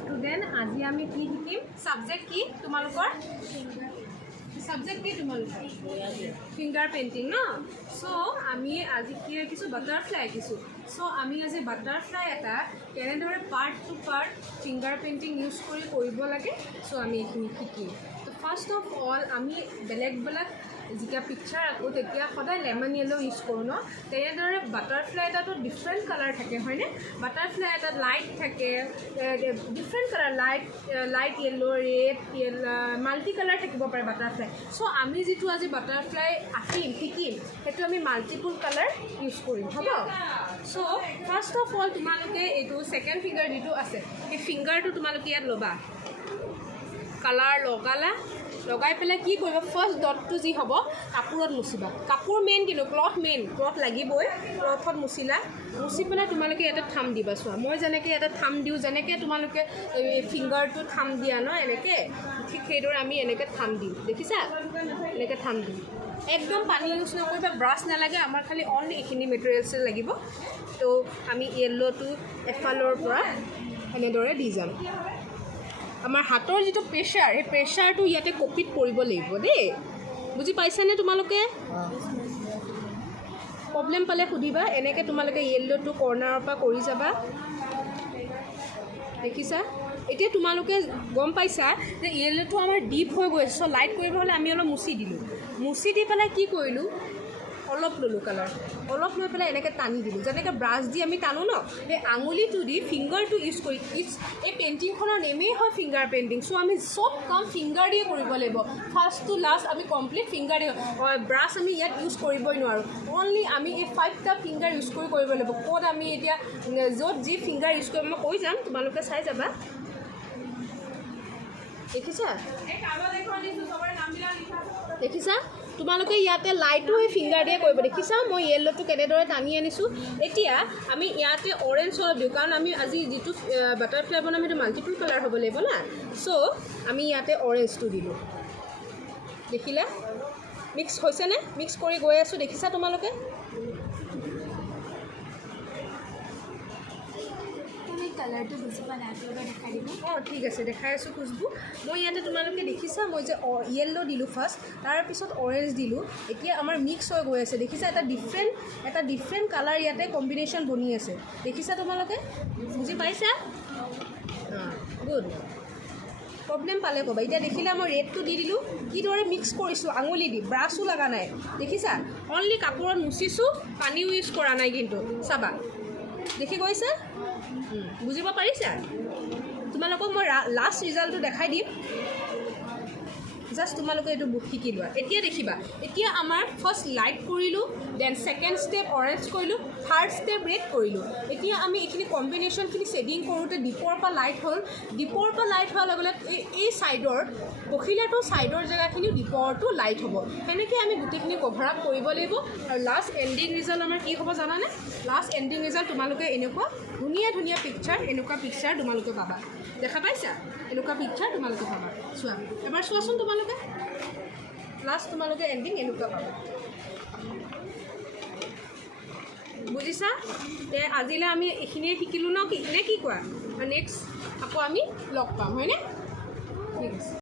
student আজি আমি কি শিকিম সাবজেক্ট কি তোমালোকৰ সাবজেক্ট কি তোমালোকৰ ফিংগাৰ পেইন্টিং ন সো আমি আজি কি শিকিছো বাটাৰফ্লাই শিকিছো সো আমি আজি বাটাৰফ্লাই এটা কেনেদৰে part to part finger painting use কৰি কৰিব লাগে সো আমি এইখিনি শিকিম তো ফাৰ্ষ্ট অফ অল আমি বেলেগ যেতিয়া পিকচাৰ আকো তেতিয়া সদায় লেমন য়েলো ইউজ কৰোঁ ন তেনেদৰে বাটাৰফ্লাই এটাতো ডিফাৰেণ্ট কালাৰ থাকে হয়নে বাটাৰফ্লাই এটাত লাইট থাকে different colour light yellow red multi colour থাকিব পাৰে বাটাৰফ্লাই চ' আমি যিটো আজি বাটাৰফ্লাই শিকিম সেইটো আমি মাল্টিপুল কালাৰ ইউজ কৰিম হ'ব চ' ফাৰ্ষ্ট অফ অল তোমালোকে এইটো ছেকেণ্ড ফিংগাৰ যিটো আছে সেই ফিংগাৰটো তোমালোকে ইয়াত ল'বা কালাৰ লগাই পেলাই কি কৰিব ফাৰ্ষ্ট ডটটো যি হ'ব কাপোৰত মুচিবা কাপোৰ মেইন কিন্তু ক্লথ লাগিবই ক্লথত মুচি পেলাই তোমালোকে এটা থাম দিবা চোৱা মই যেনেকৈ এটা থাম দিওঁ যেনেকৈ তোমালোকে ফিংগাৰটো থাম দিয়া ন এনেকৈ ঠিক সেইদৰে আমি এনেকৈ থাম দিম দেখিছা এনেকৈ থাম দিম একদম পানী ইউজ নকৰিবা ব্ৰাছ নালাগে আমাৰ খালি অনলি এইখিনি মেটেৰিয়েলছ লাগিব তো আমি য়েল্ল'টো এফালৰ পৰা এনেদৰে দি যাম আমাৰ হাতৰ যিটো প্ৰেছাৰ সেই প্ৰেছাৰটো ইয়াতে কপিত পৰিব লাগিব দেই বুজি পাইছানে তোমালোকে প্ৰব্লেম পালে সুধিবা এনেকৈ তোমালোকে য়েল্ল'টো কৰ্নাৰৰ পৰা কৰি যাবা দেখিছা এতিয়া তোমালোকে গম পাইছা যে য়েল্ল'টো আমাৰ ডিপ হৈ গৈছে চ' লাইট কৰিব হ'লে আমি অলপ মুচি দি পেলাই কি কৰিলোঁ অলপ ল'লোঁ কালাৰ অলপ লৈ পেলাই এনেকৈ টানি দিলোঁ যেনেকৈ ব্ৰাছ দি আমি টানো ন সেই আঙুলিটো দি ফিংগাৰটো ইউজ কৰি এই পেইণ্টিংখনৰ নেমেই হয় ফিংগাৰ পেইণ্টিং চ' আমি চব কাম ফিংগাৰ দিয়ে কৰিব লাগিব ফাৰ্ষ্ট টু লাষ্ট আমি কমপ্লিট ফিংগাৰ দিয়ে ব্ৰাছ আমি ইয়াত ইউজ কৰিবই নোৱাৰোঁ অনলি আমি এই 5টা ফিংগাৰ ইউজ কৰিব লাগিব ক'ত আমি এতিয়া য'ত যি ফিংগাৰ ইউজ কৰিম মই কৈ যাম তোমালোকে চাই যাবা দেখিছা তোমালোকে ইয়াতে লাইটো এই ফিংগাৰ দিয়ে কৰিব দেখিছা মই য়েল্ল'টো কেনেদৰে টানি আনিছোঁ এতিয়া আমি ইয়াতে অৰেঞ্জ অলপ দিওঁ কাৰণ আমি আজি যিটো বাটাৰফ্লাই বনাম সেইটো মাল্টিপুল কালাৰ হ'ব লাগিব না চ' আমি ইয়াতে অৰেঞ্জটো দিলোঁ দেখিলা মিক্স হৈছেনে মিক্স কৰি গৈ আছোঁ দেখিছা তোমালোকে কালাৰটো বুজি পোৱা নাই আপোনালোকে দেখাই দিব অঁ ঠিক আছে দেখাই আছোঁ খুচবু মই ইয়াতে তোমালোকে দেখিছা মই যে য়েল্ল' দিলোঁ ফাৰ্ষ্ট তাৰপিছত অৰেঞ্জ দিলোঁ এতিয়া আমাৰ মিক্স হৈ গৈ আছে দেখিছা এটা ডিফাৰেণ্ট কালাৰ ইয়াতে কম্বিনেশ্যন বনি আছে দেখিছা তোমালোকে বুজি পাইছা গুড প্ৰব্লেম পালে ক'বা এতিয়া দেখিলে মই ৰেডটো দি দিলোঁ কিদৰে মিক্স কৰিছোঁ আঙুলি দি ব্ৰাছো লগা নাই দেখিছা অনলি কাপোৰত মুচিছোঁ পানীও ইউজ কৰা নাই কিন্তু চাবা দেখি গৈছে বুজিব পাৰিছা তোমালোকক মই লাষ্ট ৰিজাল্টটো দেখাই দিম জাষ্ট তোমালোকে এইটো শিকি লোৱা এতিয়া দেখিবা এতিয়া আমাৰ ফাৰ্ষ্ট লাইট কৰিলোঁ দেন ছেকেণ্ড ষ্টেপ অৰেঞ্জ কৰিলোঁ থাৰ্ড ষ্টেপ ৰেড কৰিলোঁ এতিয়া আমি এইখিনি কম্বিনেশ্যনখিনি ছেডিং কৰোঁতে ডিপৰ পৰা লাইট হোৱাৰ লগে লগে এই ছাইডৰ পখিলাটোৰ ছাইডৰ জেগাখিনিও ডিপৰটো লাইট হ'ব সেনেকৈ আমি গোটেইখিনি কভাৰ আপ কৰিব লাগিব আৰু লাষ্ট এণ্ডিং ৰিজাল্ট আমাৰ কি হ'ব জানানে লাষ্ট এণ্ডিং ৰিজাল্ট তোমালোকে এনেকুৱা ধুনীয়া পিকচাৰ এনেকুৱা পিকচাৰ তোমালোকে পাবা দেখা পাইছা এনেকুৱা পিকচাৰ তোমালোকে পাবা চোৱা এবাৰ চোৱাচোন তোমালোকে লাষ্ট তোমালোকে এণ্ডিং এনেকুৱা পাবা বুজিছা তে আজিলৈ আমি এইখিনিয়ে শিকিলোঁ ন নে কি কোৱা নেক্সট আকৌ আমি লগ পাম হয়নে ঠিক আছে